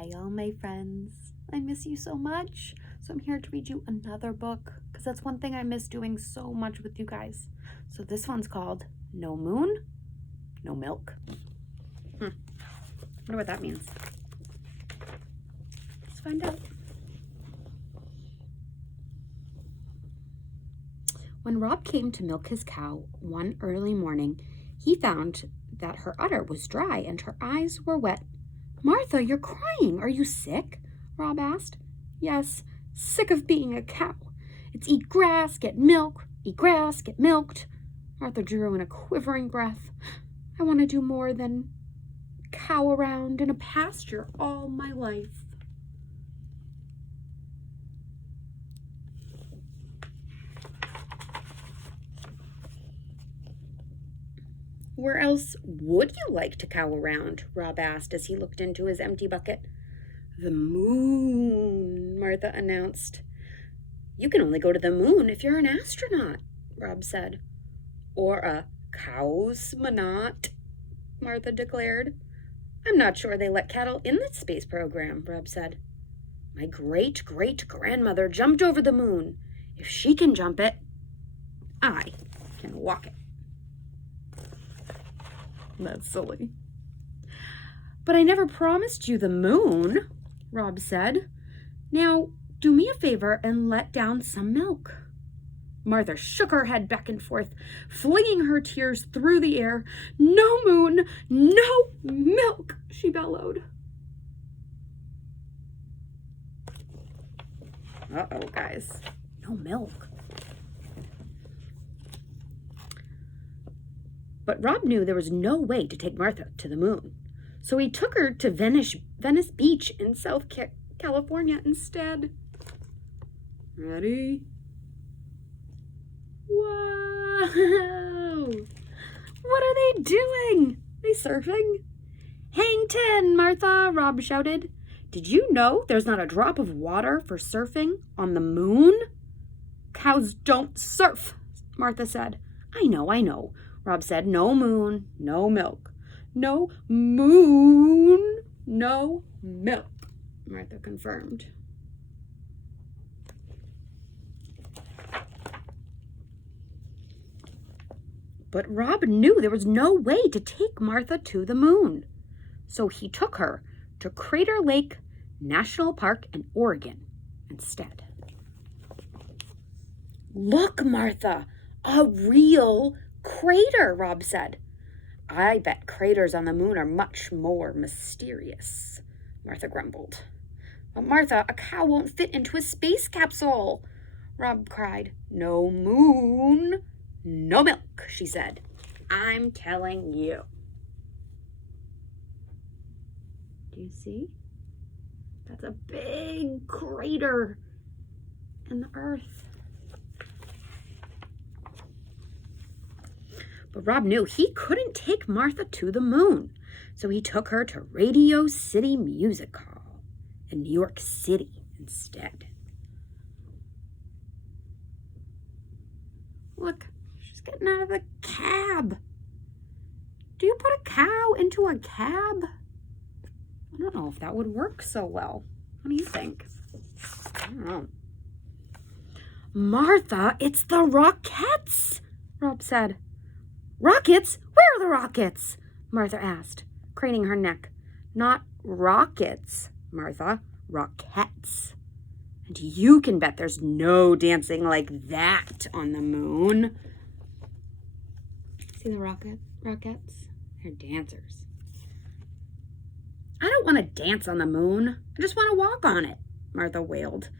Hi, all my friends. I miss you so much. So I'm here to read you another book because that's one thing I miss doing so much with you guys. So this one's called No Moon, No Milk. Wonder what that means. Let's find out. When Rob came to milk his cow one early morning, he found that her udder was dry and her eyes were wet. "Martha, you're crying. Are you sick?" Rob asked. "Yes, sick of being a cow. It's eat grass, get milk, eat grass, get milked." Martha drew in a quivering breath. "I want to do more than cow around in a pasture all my life." "Where else would you like to cow around?" Rob asked as he looked into his empty bucket. "The moon," Martha announced. "You can only go to the moon if you're an astronaut," Rob said. "Or a cosmonaut," Martha declared. "I'm not sure they let cattle in the space program," Rob said. "My great-great-grandmother jumped over the moon. If she can jump it, I can walk it." That's silly. "But I never promised you the moon," Rob said. "Now, do me a favor and let down some milk." Martha shook her head back and forth, flinging her tears through the air. "No moon, no milk," she bellowed. Uh-oh, guys. No milk. But Rob knew there was no way to take Martha to the moon. So he took her to Venice Beach in South California instead. Ready? Whoa! What are they doing? They surfing? "Hang 10, Martha," Rob shouted. "Did you know there's not a drop of water for surfing on the moon?" "Cows don't surf," Martha said. I know, Rob said. "No moon, no milk." "No moon, no milk," Martha confirmed. But Rob knew there was no way to take Martha to the moon. So he took her to Crater Lake National Park in Oregon instead. "Look, Martha, a real crater," Rob said. "I bet craters on the moon are much more mysterious," Martha grumbled. "But Martha, a cow won't fit into a space capsule," Rob cried. "No moon, no milk," she said. "I'm telling you." Do you see? That's a big crater in the earth. But Rob knew he couldn't take Martha to the moon, so he took her to Radio City Music Hall in New York City instead. Look, she's getting out of the cab. Do you put a cow into a cab? I don't know if that would work so well. What do you think? I don't know. "Martha, it's the Rockettes," Rob said. "Rockets? Where are the rockets?" Martha asked, craning her neck. "Not rockets, Martha, Rockettes. And you can bet there's no dancing like that on the moon." See the Rockettes? They're dancers. "I don't want to dance on the moon. I just want to walk on it," Martha wailed.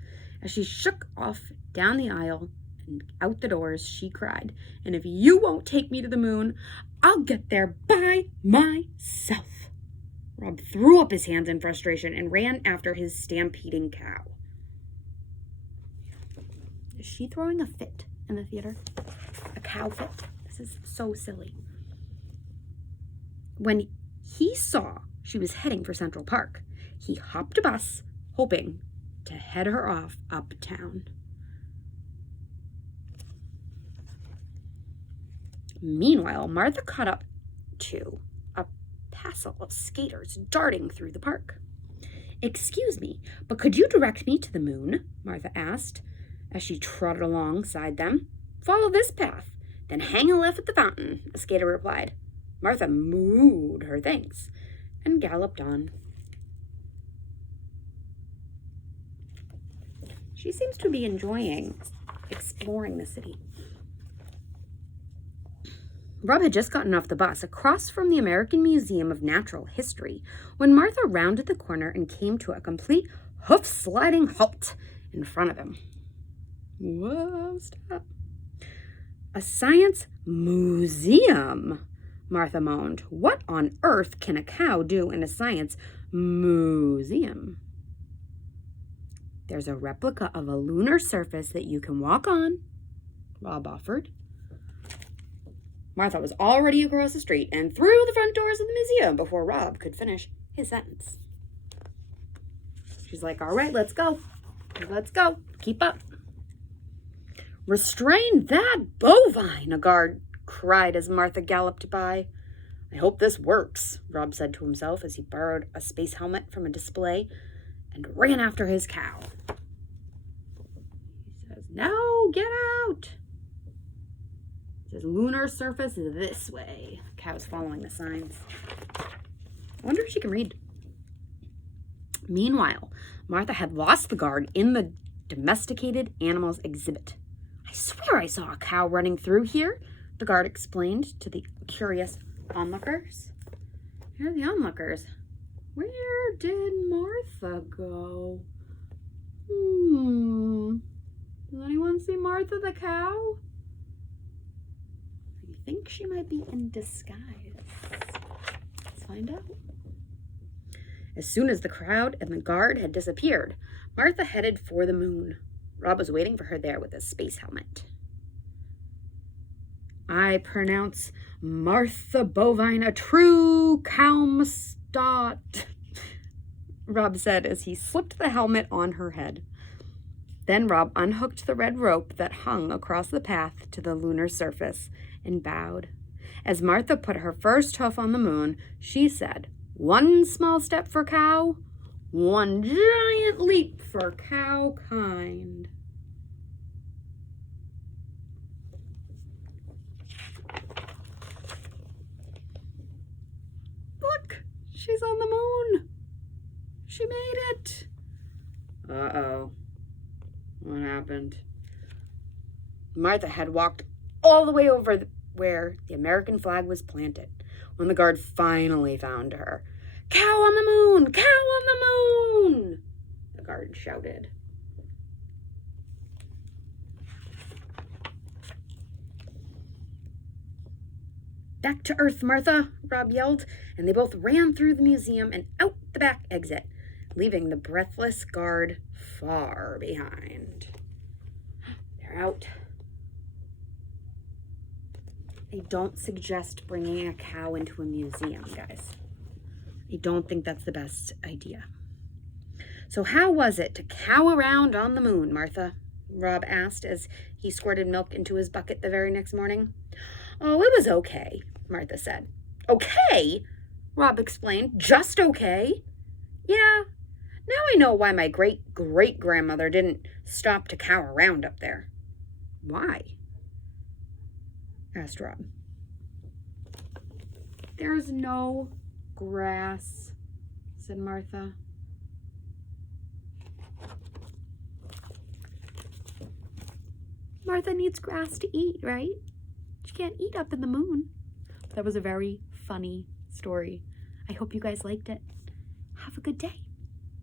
As she shook off down the aisle and out the doors, she cried, "And if you won't take me to the moon, I'll get there by myself." Rob threw up his hands in frustration and ran after his stampeding cow. Is she throwing a fit in the theater? A cow fit? This is so silly. When he saw she was heading for Central Park, he hopped a bus, hoping to head her off uptown. Meanwhile, Martha caught up to a passel of skaters darting through the park. "Excuse me, but could you direct me to the moon?" Martha asked, as she trotted alongside them. "Follow this path, then hang a left at the fountain," the skater replied. Martha mooed her thanks and galloped on. She seems to be enjoying exploring the city. Rob had just gotten off the bus across from the American Museum of Natural History when Martha rounded the corner and came to a complete hoof-sliding halt in front of him. Whoa, stop. "A science museum," Martha moaned. "What on earth can a cow do in a science museum?" "There's a replica of a lunar surface that you can walk on," Rob offered. Martha was already across the street and through the front doors of the museum before Rob could finish his sentence. She's like, "All right, let's go. Let's go. Keep up." "Restrain that bovine," a guard cried as Martha galloped by. "I hope this works," Rob said to himself as he borrowed a space helmet from a display and ran after his cow. He says, "No, get out." It says, "Lunar surface is this way." The cow's following the signs. I wonder if she can read. Meanwhile, Martha had lost the guard in the domesticated animals exhibit. "I swear I saw a cow running through here," the guard explained to the curious onlookers. Here are the onlookers. Where did Martha go? Does anyone see Martha the cow? I think she might be in disguise. Let's find out. As soon as the crowd and the guard had disappeared, Martha headed for the moon. Rob was waiting for her there with his space helmet. "I pronounce Martha Bovine a true Kalmstad," Rob said as he slipped the helmet on her head. Then Rob unhooked the red rope that hung across the path to the lunar surface and bowed. As Martha put her first hoof on the moon, she said, "One small step for cow, one giant leap for cow kind." Look, she's on the moon. She made it. Uh-oh. What happened? Martha had walked all the way over where the American flag was planted when the guard finally found her. "Cow on the moon! Cow on the moon!" the guard shouted. "Back to Earth, Martha," Rob yelled, and they both ran through the museum and out the back exit, leaving the breathless guard far behind. They're out. I don't suggest bringing a cow into a museum, guys. I don't think that's the best idea. "So how was it to cow around on the moon, Martha?" Rob asked as he squirted milk into his bucket the very next morning. "Oh, it was okay," Martha said. "Okay?" Rob explained. "Just okay?" "Yeah. Now I know why my great-great-grandmother didn't stop to cow around up there." "Why?" asked Rob. "There's no grass," said Martha. Martha needs grass to eat, right? She can't eat up in the moon. That was a very funny story. I hope you guys liked it. Have a good day.